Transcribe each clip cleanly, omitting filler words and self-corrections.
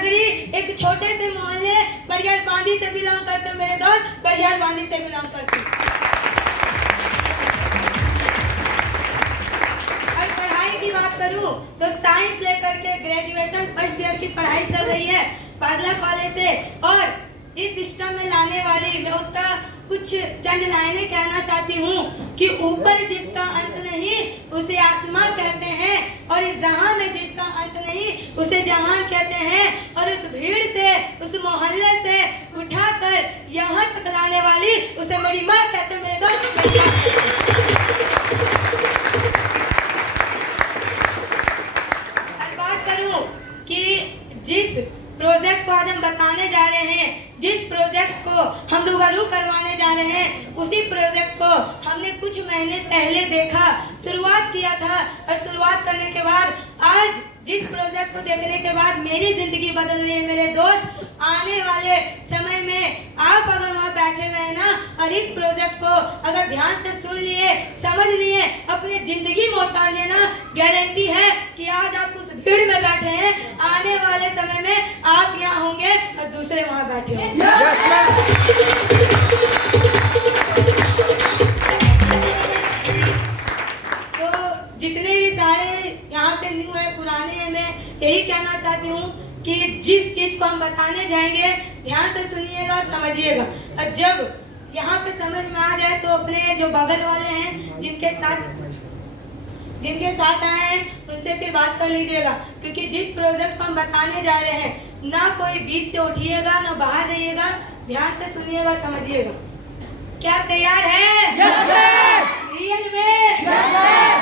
नगरी एक छोटे से मोहल्ले बरियार बांदी से बिलोंग करते हो मेरे दोस्त, बरियार बांदी से बिलोंग करते हो। और पढ़ाई की बात करूं तो साइंस लेकर के ग्रेजुएशन फर्स्ट ईयर की पढ़ाई चल रही है बादला कॉलेज से। और इस सिस्टम में लाने वाली मैं उसका कुछ चंद लाइनें कहना चाहती हूँ कि ऊपर जिसका अंत नहीं उसे आसमां कहते हैं, और इस जहां में जिसका अंत नहीं उसे जहान कहते हैं। और उस भीड़ से, उस मोहल्ले से उठाकर यहाँ तक लाने वाली उसे मेरी माँ कहते हैं मेरे दोस्त। और बात करूँ कि जिस प्रोजेक्ट को आज हम बताने जा रहे हैं, जिस प्रोजेक्ट को हम रूबरू करवाने जा रहे हैं, उसी प्रोजेक्ट को हमने कुछ महीने पहले देखा, शुरुआत किया था। और शुरुआत करने के बाद आज जिस प्रोजेक्ट को देखने के बाद मेरी जिंदगी बदल रही है मेरे दोस्त। आने वाले समय में आप अगर वहाँ बैठे हुए हैं ना और इस प्रोजेक्ट को अगर ध्यान से सुन लिए, समझ लिए, अपनी जिंदगी में उतार लिए ना, गारंटी है कि आज आप उस भीड़ में बैठे हैं, आने वाले समय में आप यहाँ होंगे और दूसरे वहाँ बैठे होंगे। तो जितने भी सारे यहाँ पे न्यू है, पुराने हैं, मैं यही कहना चाहती हूँ कि जिस चीज को हम बताने जाएंगे ध्यान से सुनिएगा और समझिएगा। और जब यहाँ पे समझ में आ जाए तो अपने जो बगल वाले हैं जिनके साथ आए हैं उनसे फिर बात कर लीजिएगा, क्योंकि जिस प्रोजेक्ट को हम बताने जा रहे हैं ना कोई बीच से उठिएगा ना बाहर जाइएगा, ध्यान से सुनिएगा और समझिएगा। क्या तैयार है? Yes sir. रियल में? Yes sir.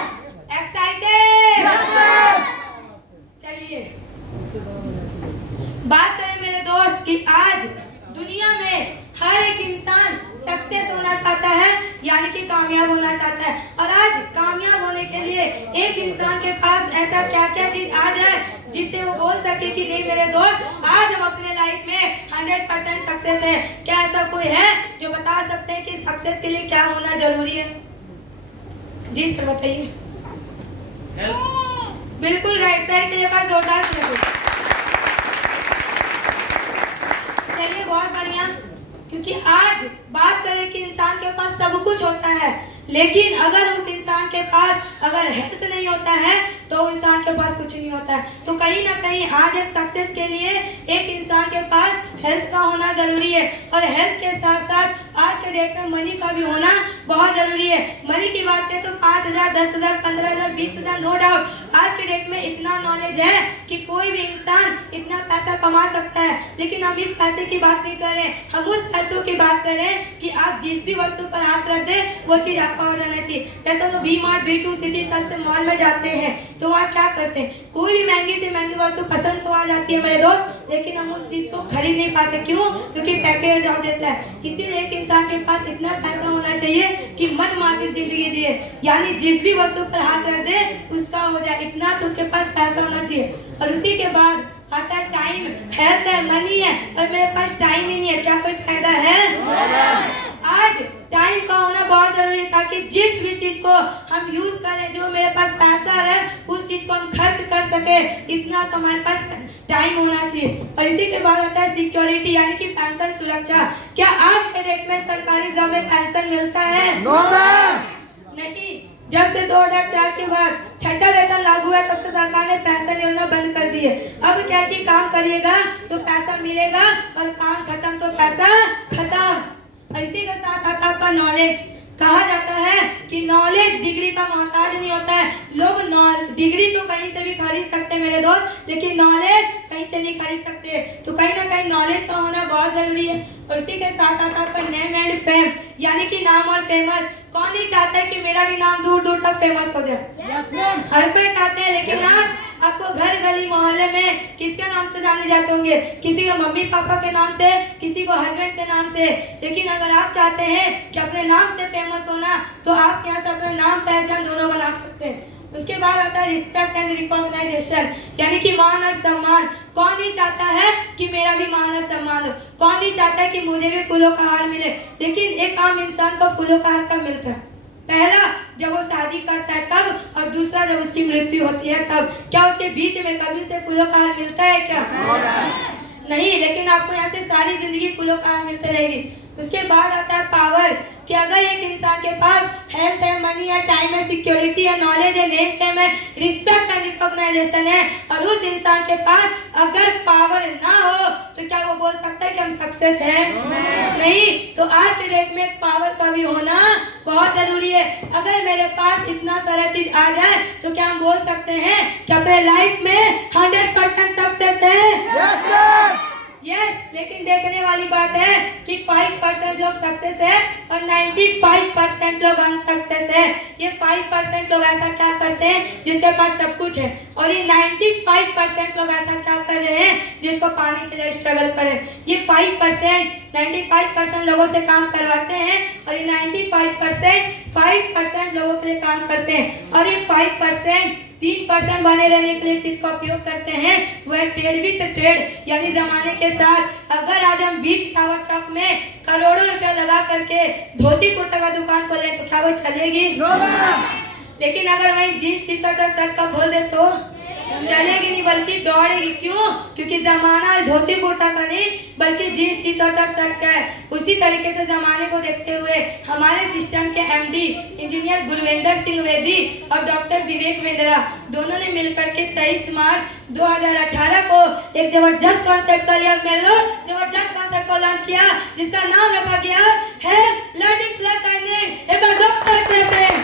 Excited? Yes sir. चलिए बात करें मेरे दोस्त कि आज दुनिया में हर एक इंसान सक्सेस होना चाहता है, यानी कि कामयाब होना चाहता है। और आज कामयाब होने के लिए एक इंसान के पास ऐसा क्या क्या चीज आ जाए जिससे वो बोल सके कि नहीं मेरे दोस्त आज हम अपने लाइफ में 100% सक्सेस है। क्या ऐसा कोई है जो बता सकते हैं कि सक्सेस के लिए क्या होना जरूरी है? जी सर बताइए। बिल्कुल राइट सर, के लिए बार जोरदार तालियां। चलिए बहुत बढ़िया, क्योंकि आज बात करें कि इंसान के पास सब कुछ होता है, लेकिन अगर उस इंसान के पास अगर हेल्थ नहीं होता है तो इंसान के पास कुछ नहीं होता है। तो कहीं ना कहीं आज एक सक्सेस के लिए एक इंसान के पास हेल्थ का होना जरूरी है। और हेल्थ के साथ साथ आज के डेट में मनी का भी होना बहुत जरूरी है। मनी की बात करें तो 5,000, 10,000, 15,000, 20,000 नो डाउट आज के डेट में इतना नॉलेज है कि कोई भी इंसान इतना पैसा कमा सकता है। लेकिन हम इस पैसे की बात नहीं कर रहे, हम उस पैसों की बात कर रहे हैं कि आप जिस भी वस्तु पर हाथ रख दे वो चीज आपको हो जाना चाहिए। जैसे तो V-Mart, V2 सिटी स्टाइल से मॉल में जाते हैं तो वहाँ क्या करते हैं, कोई भी महंगी से महंगी वस्तु पसंद तो आ जाती है मेरे दोस्त, लेकिन हम उस चीज को खरीद नहीं पाते। क्यों? क्योंकि पैकेज डाल देता है। इसीलिए एक इंसान के पास इतना पैसा होना चाहिए कि मन माफिक जिंदगी जिए, यानी जिस भी वस्तु पर हाथ रख दे उसका हो जाए, इतना तो उसके पास पैसा होना चाहिए। और उसी के बाद आता है टाइम, हेल्थ है, मनी है, और मेरे पास टाइम ही नहीं है, क्या कोई फायदा है? आज टाइम का होना बहुत जरूरी है ताकि जिस भी चीज को हम यूज करें, जो मेरे पास पैसा है उस चीज को हम खर्च कर सके, इतना तो हमारे पास टाइम होना चाहिए। और इसी के बाद आता है सिक्योरिटी, यानी कि पेंशन, सुरक्षा। क्या आज के डेट में सरकारी जॉब में पेंशन मिलता है? No ma'am. नहीं। जब से 2004 के बाद छठा वेतन लागू है तब से सरकार ने पेंशन योजना बंद कर दी है। अब क्या कि काम करिएगा तो पैसा मिलेगा और काम खत्म तो पैसा खत्म। और इसी के साथ आता आपका नॉलेज। कहा जाता है कि नॉलेज डिग्री का मोहताज नहीं होता है। लोग डिग्री तो कहीं से भी खरीद सकते हैं मेरे दोस्त, लेकिन नॉलेज कहीं से नहीं खरीद सकते। तो कहीं ना कहीं नॉलेज का होना बहुत जरूरी है। और इसी के साथ आता आपका नेम एंड फेम, यानी कि नाम और फेमस। कौन नहीं चाहता है कि मेरा भी नाम दूर दूर तक फेमस हो जाए? हर कोई चाहते हैं, लेकिन आज आपको घर गली मोहल्ले में किसके नाम से जाने जाते होंगे? किसी को मम्मी पापा के नाम से, किसी को हस्बैंड के नाम से। लेकिन अगर आप चाहते हैं कि अपने नाम से फेमस होना तो आप यहाँ से अपने नाम पहचान दोनों बना सकते हैं। उसके बाद आता है रिस्पेक्ट एंड रिकॉग्नाइजेशन, यानी कि मान और सम्मान। कौन नहीं चाहता है कि मेरा भी मान और सम्मान हो? कौन नहीं चाहता है कि मुझे भी फूलों का हार मिले? लेकिन एक आम इंसान को फूलों का हार कब मिलता है? पहला जब वो शादी करता है तब, और दूसरा जब उसकी मृत्यु होती है तब। क्या उसके बीच में कभी उसे फूलों का हार मिलता है क्या? नहीं, लेकिन आपको यहाँ से सारी जिंदगी फूलों का हार मिलती रहेगी। उसके बाद आता है पावर, कि अगर एक इंसान के पास हेल्थ है, मनी है, टाइम है, सिक्योरिटी है, नॉलेज है, नेम फेम है, रिस्पेक्ट एंड रिकॉग्नाइजेशन है, और उस इंसान के पास अगर पावर ना हो तो क्या वो बोल सकता है कि हम सक्सेस हैं? नहीं। तो आज के डेट में पावर का भी होना बहुत जरूरी है। अगर मेरे पास इतना सारा चीज आ जाए तो क्या हम बोल सकते हैं कि अपने लाइफ में 100% सक्सेस है? यस, लेकिन देखने वाली बात है कि 5% लोग सक्सेस है और 95% लोग अनसक्सेस है। ये 5% लोग ऐसा क्या करते हैं जिसके पास सब कुछ है, और ये 95% लोग ऐसा क्या कर रहे हैं जिसको पाने के लिए स्ट्रगल करें। ये 95% लोगों से काम करवाते हैं, और ये 5% लोगों के लिए काम करते हैं, और ये 3% बने रहने के लिए चीज का उपयोग करते हैं, वो है ट्रेड विद ट्रेड, यानी जमाने के साथ। अगर आज हम बीच टावर चौक में करोड़ों रुपया लगा करके धोती कुर्ता का दुकान खोले तो क्या वो चलेगी? लेकिन अगर वही जीन्स टी शर्ट और शर्ट का खोल दे तो चलेगी नहीं, बल्कि दौड़ेगी। क्यों? क्योंकि जमाना धोती कुर्ता का नहीं बल्कि जीन्स टी शर्ट और शर्ट का है। उसी तरीके से जमाने को देखते हुए हमारे सिस्टम के एमडी इंजीनियर गुरविंदर सिंह वेदी और डॉक्टर विवेक वेंद्रा दोनों ने मिलकर के 23 मार्च 2018 को एक जबरदस्त कॉन्सेप्ट का जबरदस्त कॉन्सेप्ट को लॉन्च किया, जिसका नाम रखा गया है लर्निंग प्लस अर्निंग। एक बार डॉक्टर कहते हैं।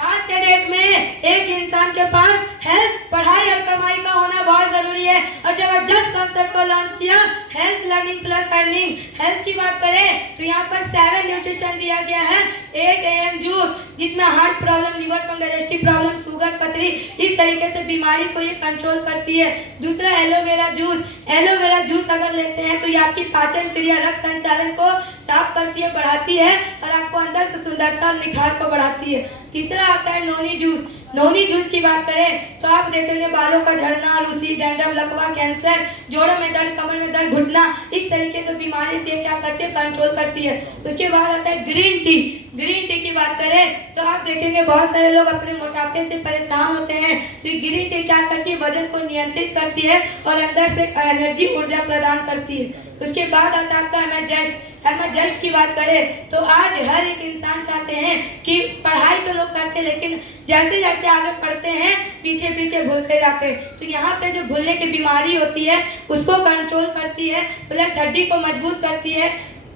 आज के डेट में एक इंसान के पास हेल्थ, पढ़ाई और कमाई का होना बहुत जरूरी है, और जबरदस्त कॉन्सेप्ट को लॉन्च किया health learning plus earning. Health की बात करें तो यहाँ पर 7 न्यूट्रिशन दिया गया है। 8 AM जूस, जिसमें heart problem, liver problem, digestive problem, sugar, पथरी, इस तरीके से बीमारी को ये कंट्रोल करती है। दूसरा एलोवेरा जूस। एलोवेरा जूस अगर लेते हैं तो ये आपकी पाचन क्रिया, रक्त संचालन को साफ करती है, बढ़ाती है, और आपको अंदर से सुंदरता और निखार को बढ़ाती है। तीसरा आता है नोनी जूस। नोनी जूस की बात करें तो आप देखेंगे बालों का झड़ना, रूसी, डैंड्रफ, लकवा, कैंसर, जोड़ों में दर्द, कमर में दर्द, घुटना, इस तरीके की बीमारी से क्या करती है? कंट्रोल करती है। उसके बाद आता है ग्रीन टी। ग्रीन टी की बात करें तो आप देखेंगे बहुत सारे लोग अपने मोटापे से परेशान होते हैं, तो ये ग्रीन टी क्या करती है? वजन को नियंत्रित करती है और अंदर से एनर्जी, ऊर्जा प्रदान करती है। उसके बाद आता है आपका एमएजस्ट। एमएजस्ट की बात करें तो आज हर एक इंसान चाहते हैं कि पढ़ाई तो लोग करते हैं, लेकिन जैसे जैसे आगे पढ़ते हैं पीछे पीछे भूलते जाते हैं। तो यहाँ पे जो भूलने की बीमारी होती है उसको कंट्रोल करती है, प्लस हड्डी को मजबूत करती है।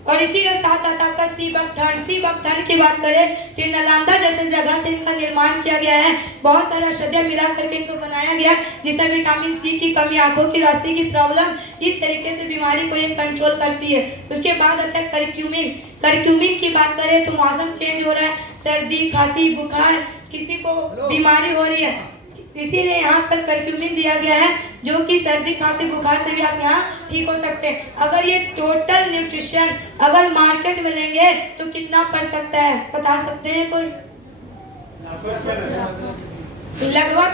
और इसी के साथ आता आपका सी बकथर्न की बात करें तो ये नालंदा जैसे जगह से इनका निर्माण किया गया है। बहुत सारा औषधियाँ मिला करके इनको बनाया गया, जिसमें विटामिन सी की कमी, आंखों की रोशनी की प्रॉब्लम, इस तरीके से बीमारी को ये कंट्रोल करती है। उसके बाद आता है करक्यूमिन। करक्यूमिन की बात करें तो मौसम चेंज हो रहा है, सर्दी, खांसी, बुखार, किसी को बीमारी हो रही है, इसीलिए यहाँ पर करक्यूमिन दिया गया है, जो कि सर्दी, खांसी, बुखार से भी आप यहाँ ठीक हो सकते हैं। अगर ये टोटल न्यूट्रिशन अगर मार्केट में लेंगे तो कितना पड़ सकता है, बता सकते हैं कोई? लगभग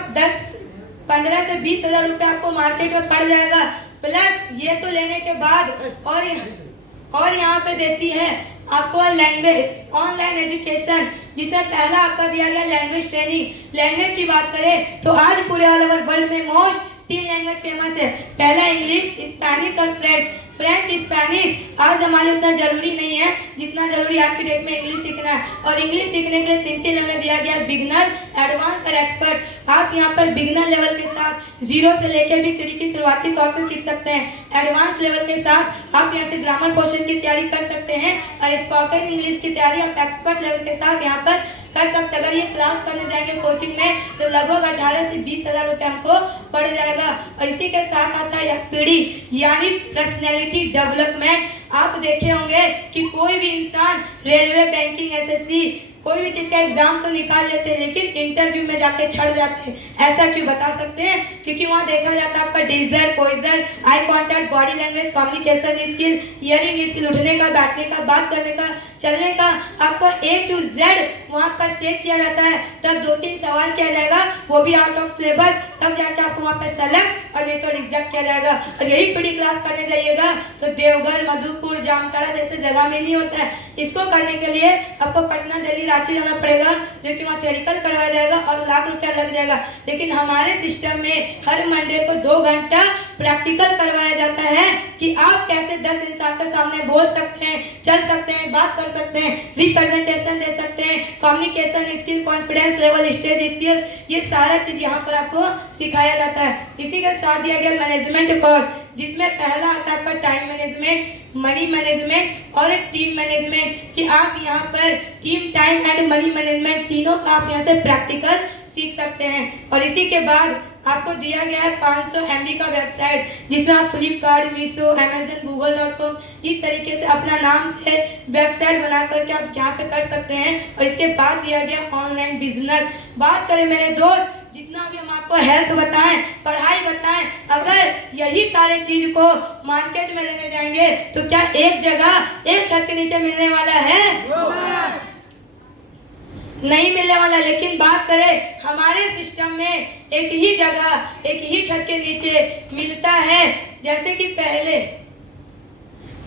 15 से 20 हजार रुपये आपको मार्केट में पड़ जाएगा। प्लस ये तो लेने के बाद और यहाँ पे देती है आपको लैंग्वेज, ऑनलाइन एजुकेशन, जिसमें पहला आपका दिया गया लैंग्वेज ट्रेनिंग। लैंग्वेज की बात करें तो आज पूरे ऑल ओवर वर्ल्ड में मोस्ट 3 लैंग्वेज फेमस है। पहला इंग्लिश, स्पेनिश और फ्रेंच। स्पेनिश आज हमारे उतना जरूरी नहीं है जितना जरूरी आज की डेट में इंग्लिश सीखना है, और इंग्लिश सीखने के लिए 3 लैंग्वेज दिया गया, बिगनर, एडवांस और एक्सपर्ट। आप यहाँ पर बिगनर लेवल के साथ 0 से लेकर भी सीढ़ी की शुरुआती तौर से सीख सकते हैं। एडवांस लेवल के साथ आप यहाँ से ग्रामर पोर्शन की तैयारी कर सकते हैं, और स्पोकन इंग्लिश की तैयारी आप एक्सपर्ट लेवल के साथ यहाँ पर कर सकते। अगर ये क्लास करने जाएंगे कोचिंग में तो लगभग 18 से 20 हजार रुपये हमको पड़ जाएगा। और इसी के साथ आता है पीढ़ी, यानी पर्सनैलिटी डेवलपमेंट। आप देखे होंगे कि कोई भी इंसान रेलवे, बैंकिंग, एसएससी, कोई भी चीज का एग्जाम तो निकाल लेते हैं, लेकिन इंटरव्यू में जाके छड़ जाते हैं। ऐसा क्यों, बता सकते हैं? क्योंकि वहाँ देखा जाता है आपका डिजर, पोइजर, eye contact, body language, communication skill, hearing skill, उठने का, बैठने का, बात करने का, चलने का, आपका आपको A to Z वहाँ पर चेक किया जाता है, तब 2-3 सवाल किया जाएगा, वो भी आउट ऑफ सिलेबस, तब जाके आपको वहाँ पे सेलेक्ट और नहीं तो रिजेक्ट किया जाएगा। और यही पूरी क्लास करने जाइएगा तो देवघर, मधुपुर, जामताड़ा जैसे जगह में नहीं होता है। इसको करने के लिए आपको पटना, दिल्ली, रांची जाना पड़ेगा, जो कि वहाँ थ्योरिकल करवाया जाएगा और लाख रुपया लग जाएगा। लेकिन हमारे सिस्टम में हर मंडे को 2 घंटा प्रैक्टिकल करवाया जाता है कि आप कैसे 10 इंसान के सामने बोल सकते हैं, चल सकते हैं, बात कर सकते हैं, रिप्रेजेंटेशन दे सकते हैं, communication skill, confidence level, stage skill, ये सारा चीज यहाँ पर आपको सिखाया जाता है। इसी के साथ दिया गया मैनेजमेंट कोर्स, जिसमें पहला आता है आपका टाइम मैनेजमेंट, मनी मैनेजमेंट और टीम मैनेजमेंट, कि आप यहाँ पर team, time and money management तीनों का आप यहाँ से प्रैक्टिकल सीख सकते हैं। और इसी के बाद आपको दिया गया है 500 MB का वेबसाइट, जिसमें आप फ्लिपकार्ट, मीशो, अमेजन, गूगल.com इस तरीके से अपना नाम से वेबसाइट बना करके आप यहाँ पे कर सकते हैं। और इसके बाद दिया गया ऑनलाइन बिजनेस। बात करें मेरे दोस्त, जितना भी हम आपको हेल्थ बताएं, पढ़ाई बताएं, अगर यही सारे चीज को मार्केट में लेने जाएंगे तो क्या एक जगह एक छत के नीचे मिलने वाला है? नहीं मिलने वाला। लेकिन बात करें हमारे सिस्टम में एक ही जगह, एक ही छत के नीचे मिलता है। जैसे कि पहले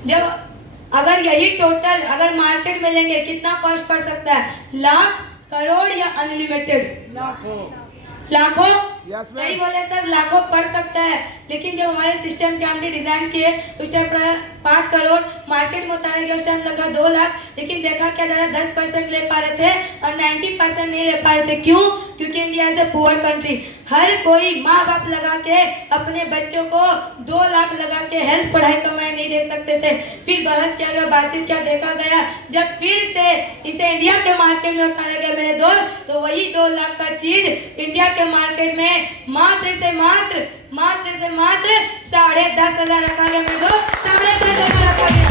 जब अगर यही टोटल अगर मार्केट में लेंगे, कितना कॉस्ट पड़ सकता है? लाख, करोड़ या अनलिमिटेड? लाखों। सही बोले सर, लाखों पड़ सकता है। लेकिन जब हमारे सिस्टम के हमने डिजाइन किए उस टाइम 5 करोड़ मार्केट में उतारा गया, उस टाइम लगा 2 लाख। लेकिन देखा क्या जा रहा, 10% ले पा रहे थे और 90% नहीं ले पा रहे थे। क्यों? क्योंकि India is a poor country. हर कोई माँ बाप लगा के अपने बच्चों को 2 लाख लगा के हेल्थ पढ़ाई कमाई नहीं दे सकते थे। फिर बहस किया गया, बातचीत क्या, देखा गया जब फिर से इसे इंडिया के मार्केट में उतारा गया मेरे दोस्त, तो वही 2 लाख का चीज इंडिया के मार्केट में मात्र 10,500 रखा गया मेरे दोस्त, 10,500 रखा गया।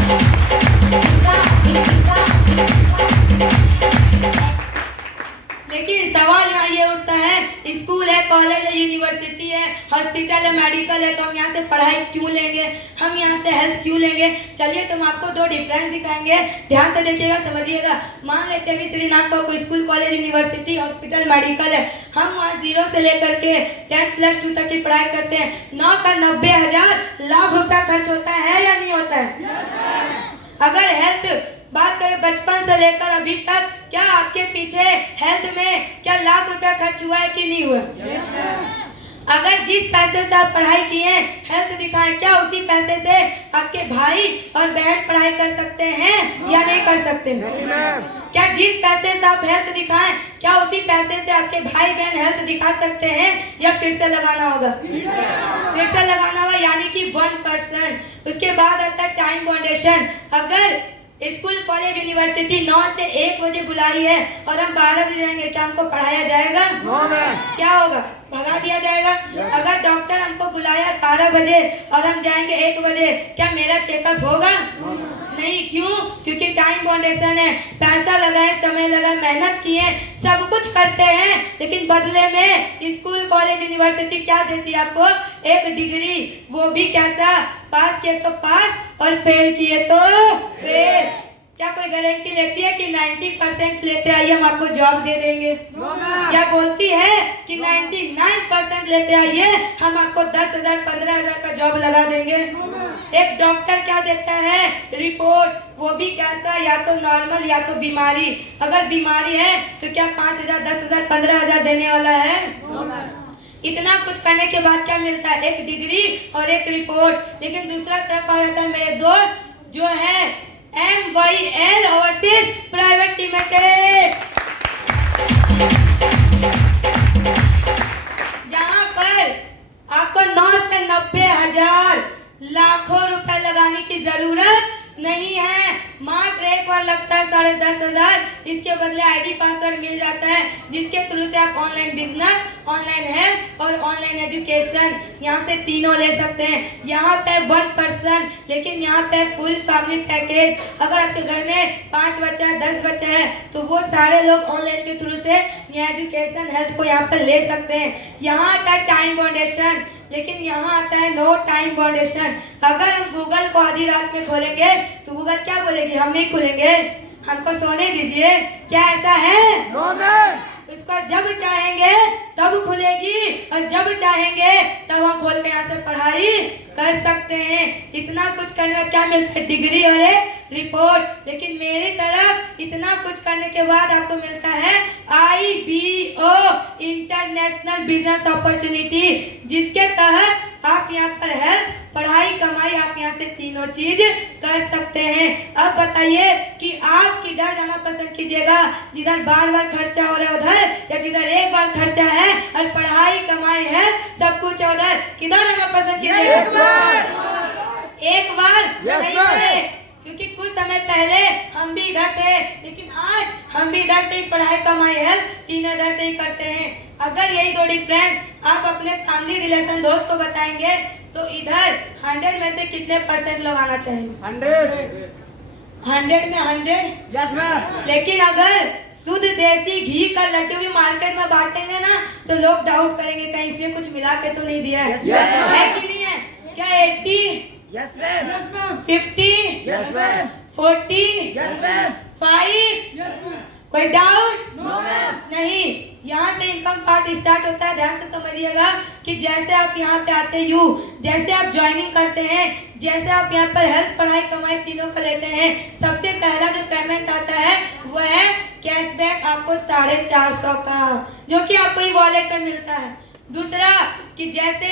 लेकिन सवाल यहाँ ये उठता है, स्कूल है, कॉलेज है, यूनिवर्सिटी है, हॉस्पिटल है, मेडिकल है, तो हम यहाँ से पढ़ाई क्यों लेंगे, हम यहाँ से हेल्थ क्यों लेंगे? चलिए तो हम आपको 2 डिफरेंस दिखाएंगे, ध्यान से देखिएगा, समझिएगा। मान लेते हैं श्रीनाथ को school, college, university, hospital, medical है, हम वहाँ 0 से लेकर के 10+2 तक की पढ़ाई करते हैं। 9 का 90,000 लाख रुपया खर्च होता है या नहीं होता है? अगर हेल्थ बात करें बचपन से लेकर अभी तक, क्या आपके पीछे हेल्थ में क्या लाख रुपया खर्च हुआ है कि नहीं हुआ? अगर जिस पैसे से आप पढ़ाई किए हेल्थ दिखाएं, क्या उसी पैसे से आपके भाई और बहन पढ़ाई कर सकते हैं या नहीं कर सकते? क्या जिस पैसे से आप हेल्थ दिखाएं, क्या उसी पैसे से आपके भाई बहन हेल्थ दिखा सकते हैं या फिर से लगाना होगा? फिर से लगाना होगा, यानी कि 1%। उसके बाद आता है टाइम फाउंडेशन। अगर स्कूल, कॉलेज, यूनिवर्सिटी 9 से 1 बजे बुलाई है और हम 12 बजे जाएंगे, क्या हमको पढ़ाया जाएगा? क्या होगा? भगा दिया जाएगा। अगर डॉक्टर हमको बुलाया 12 बजे और हम जाएंगे 1 बजे, क्या मेरा चेकअप होगा? नहीं। क्यों? क्योंकि टाइम फाउंडेशन है, पैसा लगाए, समय लगाए, मेहनत किए, सब कुछ करते हैं, लेकिन बदले में स्कूल, कॉलेज, यूनिवर्सिटी क्या देती है आपको? एक डिग्री, वो भी कैसा? पास किए तो पास और फेल किए तो फेल। क्या कोई गारंटी लेती है कि 90% लेते आइए हम आपको जॉब दे देंगे? क्या बोलती है कि 99% लेते आइए हम आपको 10,000 15,000 का जॉब लगा देंगे? एक डॉक्टर क्या देता है? रिपोर्ट, वो भी कैसा? या तो नॉर्मल या तो बीमारी। अगर बीमारी है तो क्या 5,000 10,000 15,000 देने वाला है? इतना कुछ करने के बाद क्या मिलता है? एक डिग्री और एक रिपोर्ट। लेकिन दूसरा तरफ आ जाता है मेरे दोस्त, जो है MYL ओवरसीज प्राइवेट लिमिटेड, जहां पर आपको 9 से 90,000 लाखों रुपए लगाने की जरूरत नहीं है। मात्र एक बार लगता है 10,500। इसके बदले आईडी पासवर्ड मिल जाता है, जिसके थ्रू से आप ऑनलाइन बिजनेस, ऑनलाइन हेल्थ और ऑनलाइन एजुकेशन यहाँ से तीनों ले सकते हैं। यहाँ पे 1%, लेकिन यहाँ पे फुल फैमिली पैकेज। अगर आपके घर में 5 बच्चा है, 10 बच्चे हैं, तो वो सारे लोग ऑनलाइन के थ्रू से एजुकेशन, हेल्थ को यहाँ पर ले सकते हैं। यहाँ आता है टाइम फाउंडेशन, लेकिन यहाँ आता है नो टाइम फाउंडेशन। अगर हम गूगल को आधी रात में खोलेंगे तो गूगल क्या बोलेगी? हम नहीं खोलेंगे। हमको सोने दीजिए, क्या ऐसा है? No ma'am. उसको जब चाहेंगे तब खुलेगी और जब चाहेंगे तब हम खोल के यहाँ से पढ़ाई कर सकते हैं। इतना कुछ करने में क्या मिलता है? डिग्री और एक रिपोर्ट। लेकिन मेरी तरफ इतना कुछ करने के बाद आपको मिलता है IBO, इंटरनेशनल बिजनेस अपॉर्चुनिटी, जिसके तहत आप यहाँ पर हेल्थ, पढ़ाई, कमाई, आप यहाँ से तीनों चीज कर सकते हैं। अब बताइए कि आप किधर जाना पसंद कीजिएगा? जिधर बार बार खर्चा हो रहा है उधर, या जिधर एक बार खर्चा है और पढ़ाई कमाई है सब कुछ उधर? किधर जाना पसंद कीजिएगा? एक बार नहीं करे, क्योंकि कुछ समय पहले हम भी इधर थे, लेकिन आज हम भी इधर से ही पढ़ाई कमाई है तीनों इधर से ही करते हैं। अगर यही दो डिफरेंस आप अपने फैमिली रिलेशन दोस्त को बताएंगे तो इधर 100 में से कितने % लोग आना चाहेंगे? 100 में 100? Yes ma'am. लेकिन अगर शुद्ध देसी घी का लड्डू भी मार्केट में बांटेंगे ना तो लोग डाउट करेंगे कहीं इसमें कुछ मिला के तो नहीं दिया है। Yes, ma'am. है कि नहीं है? क्या 80, yes ma'am. 50, yes ma'am. 40, yes ma'am. 5? कोई डाउट? No ma'am. नहीं। यहाँ से इनकम पार्ट स्टार्ट होता है। ध्यान से समझिएगा कि जैसे आप यहाँ पे आते हैं, जैसे आप ज्वाइनिंग करते हैं, जैसे आप यहाँ पर हेल्थ, पढ़ाई, कमाई तीनों का लेते हैं, सबसे पहला जो पेमेंट आता है वो है कैशबैक, आपको 450 का, जो कि आपको ही वॉलेट में मिलता है। दूसरा कि जैसे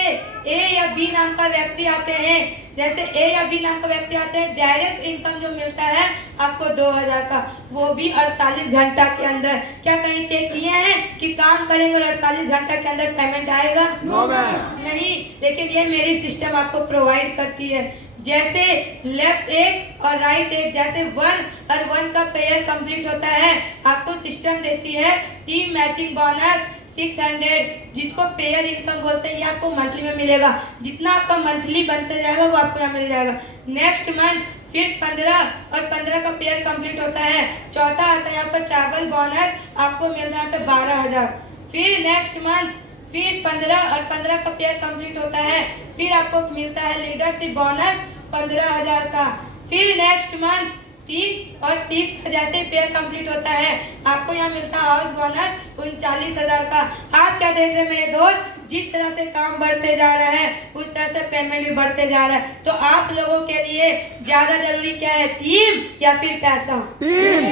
ए या बी नाम का व्यक्ति आते हैं, जैसे ए या बी नाम का व्यक्ति आते हैं, डायरेक्ट इनकम जो मिलता है आपको 2000 का, वो भी 48 घंटा के अंदर। क्या कहीं चेक किए हैं कि काम करेंगे और 48 घंटा के अंदर पेमेंट आएगा? No ma'am. नहीं, लेकिन ये मेरी सिस्टम आपको प्रोवाइड करती है। जैसे लेफ्ट एक और राइट एक, जैसे 1 और 1 का पेयर कंप्लीट होता है, आपको सिस्टम देती है टीम मैचिंग बोनस 600, जिसको पेयर इनकम बोलते हैं। ये आपको मंथली में मिलेगा। जितना आपका मंथली बनते जाएगा वो आपको यहाँ मिल जाएगा। नेक्स्ट मंथ फिर 15 और 15 का पेयर कंप्लीट होता है। चौथा आता है यहाँ पर ट्रैवल बोनस, आपको मिल रहा है यहाँ पे 12,000। फिर नेक्स्ट मंथ फिर 15 और 15 का पेयर कंप्लीट होता है, फिर आपको मिलता है लीडरशिप बोनस 15,000 का। फिर नेक्स्ट मंथ 30 और 30 का जैसे पेयर कंप्लीट होता है, आपको यहाँ मिलता है हाउस बोनस 39,000 का। आप क्या देख रहे हैं मेरे दोस्त? जिस तरह से काम बढ़ते जा रहा है उस तरह से पेमेंट भी बढ़ते जा रहा है। तो आप लोगों के लिए ज्यादा जरूरी क्या है, टीम या फिर पैसा? टीम।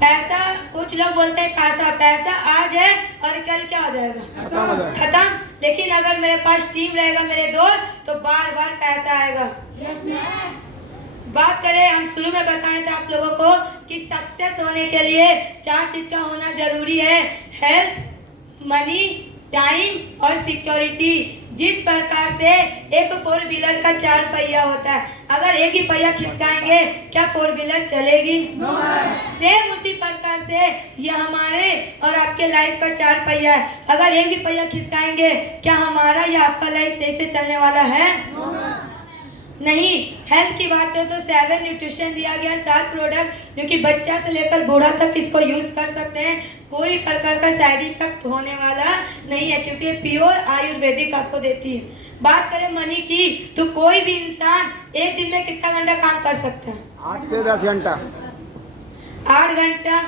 पैसा, कुछ लोग बोलते हैं पैसा आज है और कल क्या हो जाएगा? खत्म। लेकिन अगर मेरे पास टीम रहेगा मेरे दोस्त तो बार बार पैसा आएगा। बात करें, हम शुरू में बताए थे आप लोगों को कि सक्सेस होने के लिए 4 चीज का होना जरूरी है, हेल्थ, मनी, टाइम और सिक्योरिटी। जिस प्रकार से एक 4 व्हीलर का 4 पहिया होता है, अगर एक ही पहिया खिसकाएंगे क्या 4 व्हीलर चलेगी? सेम उसी प्रकार से ये हमारे और आपके लाइफ का 4 पहिया है। अगर एक ही पहिया खिसकाएंगे क्या हमारा या आपका लाइफ सही से चलने वाला है? नहीं। हेल्थ की बात करें तो 7 न्यूट्रिशन दिया गया, 7 प्रोडक्ट जो कि बच्चा से लेकर बूढ़ा तक इसको यूज कर सकते हैं। कोई प्रकार का साइड इफेक्ट होने वाला नहीं है, क्योंकि प्योर आयुर्वेदिक आपको देती है। बात करें मनी की तो कोई भी इंसान एक दिन में कितना घंटा काम कर सकता है? 8 से 10 घंटा। 8 घंटा,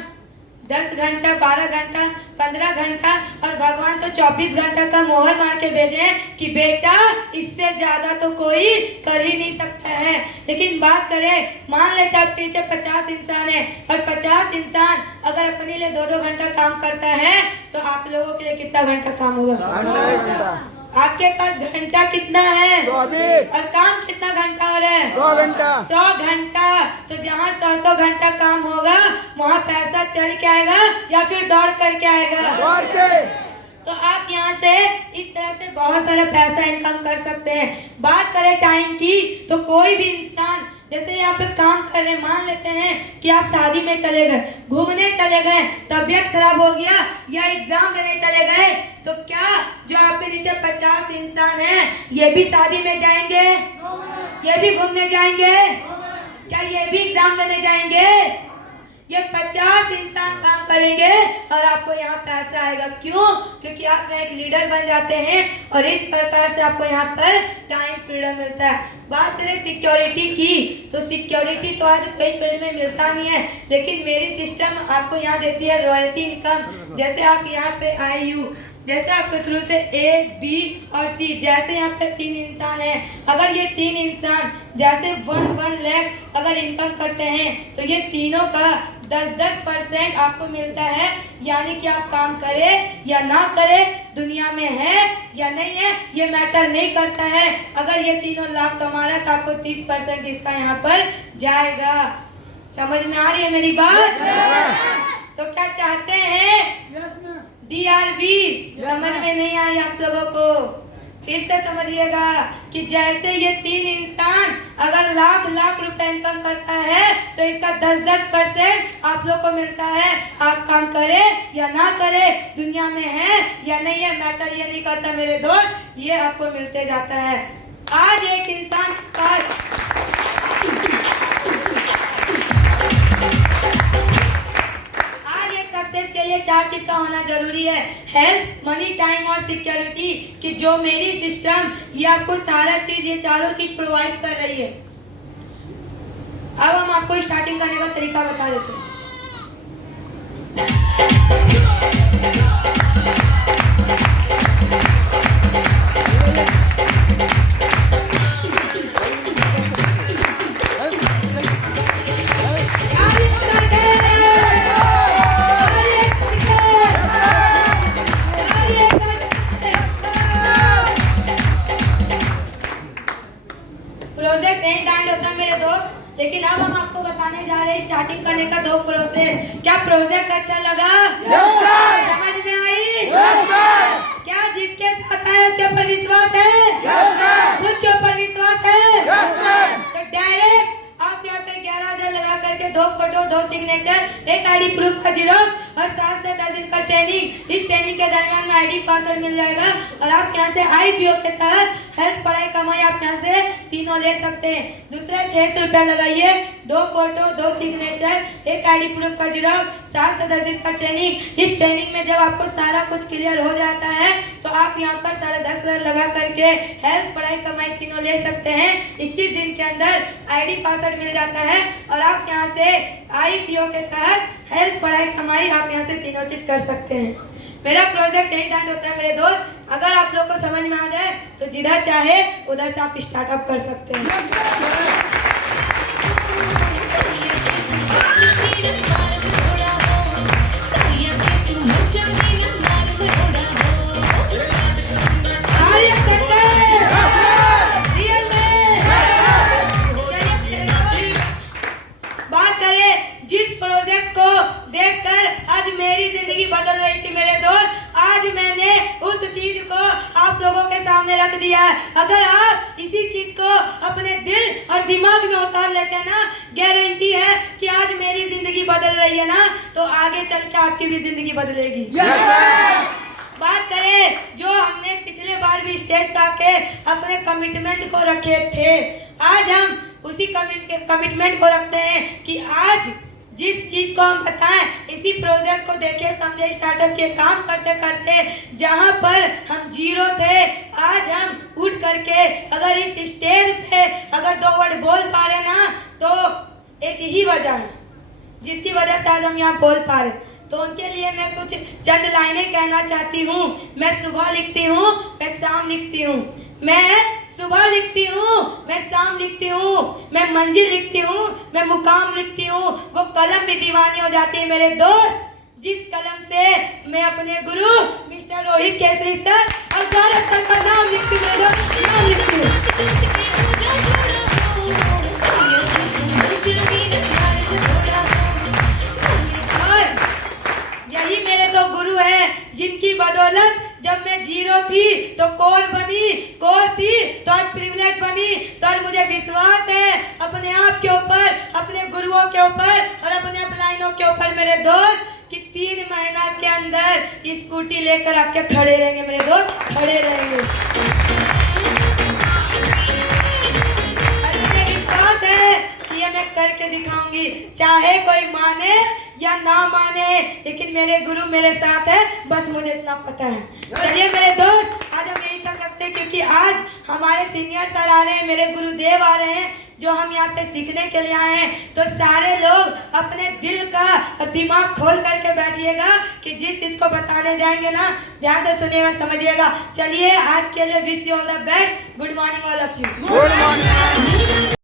10 घंटा, 12 घंटा, 15 घंटा, और भगवान तो 24 घंटा का मोहर मार के भेजे कि बेटा इससे ज्यादा तो कोई कर ही नहीं सकता है। लेकिन बात करें, मान लेते हैं आपके नीचे 50 इंसान है और 50 इंसान अगर अपने लिए 2-2 घंटा काम करता है तो आप लोगों के लिए कितना घंटा काम होगा? 100 घंटा। आपके पास घंटा कितना है? 24। और काम कितना घंटा हो रहा है? 100 घंटा। 100 घंटा। तो जहाँ 100 घंटा काम होगा वहाँ पैसा चल के आएगा या फिर दौड़ करके आएगा? दौड़ के। तो आप यहाँ से इस तरह से बहुत सारा पैसा इनकम कर सकते हैं। बात करें टाइम की तो कोई भी इंसान जैसे यहाँ पे काम कर रहे, मान लेते हैं कि आप शादी में चले गए, घूमने चले गए, तबीयत खराब हो गया या एग्जाम देने चले गए, तो क्या जो आपके नीचे 50 इंसान हैं ये भी शादी में जाएंगे? ये भी घूमने जाएंगे? क्या ये भी एग्जाम देने जाएंगे? ये 50 इंसान काम करेंगे और आपको यहाँ पैसा आएगा। क्यों? क्योंकि आप एक लीडर बन जाते हैं और इस प्रकार से आपको यहाँ पर टाइम फ्रीडम मिलता है। बात करें सिक्योरिटी की, तो सिक्योरिटी तो आज कोई फील्ड में मिलता नहीं है, लेकिन मेरी सिस्टम आपको यहाँ देती है रॉयल्टी इनकम। जैसे आप यहाँ पे आए यू, जैसे आपके थ्रू से ए, बी और सी, जैसे यहाँ पे 3 इंसान हैं, अगर ये 3 इंसान जैसे 1 लाख अगर इनकम करते हैं तो ये तीनों का 10% आपको मिलता है। यानी कि आप काम करें या ना करें, दुनिया में है या नहीं है ये मैटर नहीं करता है। अगर ये तीनों लाख कमा रहा है तो आपको 30% इसका यहाँ पर जाएगा। समझ में आ रही है मेरी बात? तो क्या चाहते हैं? DRV समझ में नहीं आई आप लोगों को? फिर से समझिएगा कि जैसे ये 3 इंसान अगर लाख रुपए इनकम करता है तो इसका 10% आप लोग को मिलता है। आप काम करें या ना करें, दुनिया में है या नहीं है मैटर ये नहीं करता मेरे दोस्त, ये आपको मिलते जाता है। आज एक इंसान का सक्सेस के लिए 4 चीज का होना जरूरी है, हेल्थ, मनी, टाइम और सिक्योरिटी। कि जो मेरी सिस्टम ये आपको सारा चीज, ये चारों चीज प्रोवाइड कर रही है। अब हम आपको स्टार्टिंग करने का तरीका बता देते हैं। प्रोजेक्ट नहीं स्टार्ट होता मेरे दोस्त, लेकिन अब हम आपको बताने जा रहे हैं स्टार्टिंग करने का 2 प्रोसेस। क्या प्रोजेक्ट अच्छा लगा? समझ में आई? क्या जिसके साथ है उसके ऊपर विश्वास है? खुद के ऊपर विश्वास है? तो डायरेक्ट आप यहाँ पे 11,000 लगा करके 2 फोटो, 2 सिग्नेचर, 1 ID प्रूफ का जीरोक्स और 7 से 10 दिन का ट्रेनिंग। इस ट्रेनिंग के दरमियान में ID पासवर्ड मिल जाएगा और आप यहाँ से IPO के तहत हेल्थ, पढ़ाई, कमाई आप यहाँ से तीनों ले सकते हैं। दूसरा 600 रुपया लगाइए, 2 फोटो, 2 सिग्नेचर, 1 ID प्रूफ का जीरोक्स, 7 से 10 दिन का ट्रेनिंग। इस ट्रेनिंग में जब आपको सारा कुछ क्लियर हो जाता है तो आप यहाँ पर 10,500 लगा करके हेल्थ, पढ़ाई, कमाई तीनों ले सकते हैं। 21 दिन के अंदर ID पासवर्ड मिल जाता है और आप यहाँ से IPO के तहत हेल्थ, पढ़ाई, कमाई आप यहाँ से तीनों चीज कर सकते हैं। मेरा प्रोजेक्ट यही स्टार्ट होता है मेरे दोस्त। अगर आप लोग को समझ में आ जाए तो जिधर चाहे उधर से आप स्टार्टअप कर सकते हैं। बात करें जिस प्रोजेक्ट को देखकर आज मेरी जिंदगी बदल रही थी मेरे दोस्त, आज मैंने उस चीज को आप लोगों के सामने रख दिया है। अगर आप इसी चीज को अपने दिल और दिमाग में उतार लेते हैं ना, गारंटी है कि आज मेरी जिंदगी बदल रही है ना, तो आगे चल के आपकी भी जिंदगी बदलेगी। बात करें जो हमने पिछले बार भी स्टेज पे आके अपने कमिटमेंट को रखे थे, आज हम उसी कमिटमेंट को रखते हैं कि आज जिस चीज को हम बताएं, इसी प्रोजेक्ट को देखे समझे स्टार्टअप के काम करते करते जहां पर हम जीरो थे, आज हम उठ करके अगर इस स्टेज पे अगर 2 वर्ड बोल पा रहे ना, तो एक ही वजह है जिसकी वजह से आज हम यहाँ बोल पा रहे। तो उनके लिए मैं कुछ चंद लाइनें कहना चाहती हूँ। मैं सुबह लिखती हूँ, मैं शाम लिखती हूँ, मैं सुबह लिखती हूँ, मैं शाम लिखती हूँ, मैं मंजिल लिखती हूँ, मैं मुकाम लिखती हूँ, वो कलम भी दीवानी हो जाती है मेरे दोस्त, जिस कलम से मैं अपने गुरु मिस्टर रोहित केसरी सर और गौरव सर का नाम लिखती हूँ मेरे दोस्त, नाम लिखती हूँ। यही मेरे 2 गुरु हैं जिनकी बदौलत जब मैं जीरो थी तो कोर बनी, कोर थी तो आज प्रिविलेज बनी। तो आज मुझे विश्वास है अपने आप के ऊपर, अपने गुरुओं के ऊपर और अपने अपलाइनों के ऊपर मेरे दोस्त, कि 3 महीना के अंदर स्कूटी लेकर आपके खड़े रहेंगे मेरे दोस्त, खड़े रहेंगे। और मुझे विश्वास है कि ये मैं करके दिखाऊंगी, चाहे कोई माने या ना माने, लेकिन मेरे गुरु मेरे साथ है, बस मुझे इतना पता है। चलिए मेरे दोस्त, आज हम यही तक रखते हैं, क्योंकि आज हमारे सीनियर सर आ रहे हैं, मेरे गुरुदेव आ रहे हैं, जो हम यहाँ पे सीखने के लिए आए हैं। तो सारे लोग अपने दिल का और दिमाग खोल करके बैठिएगा कि जिस चीज को बताने जाएंगे ना, ध्यान से सुनिएगा, समझिएगा। चलिए आज के लिए wish you all the best. Good morning all of you. Good morning.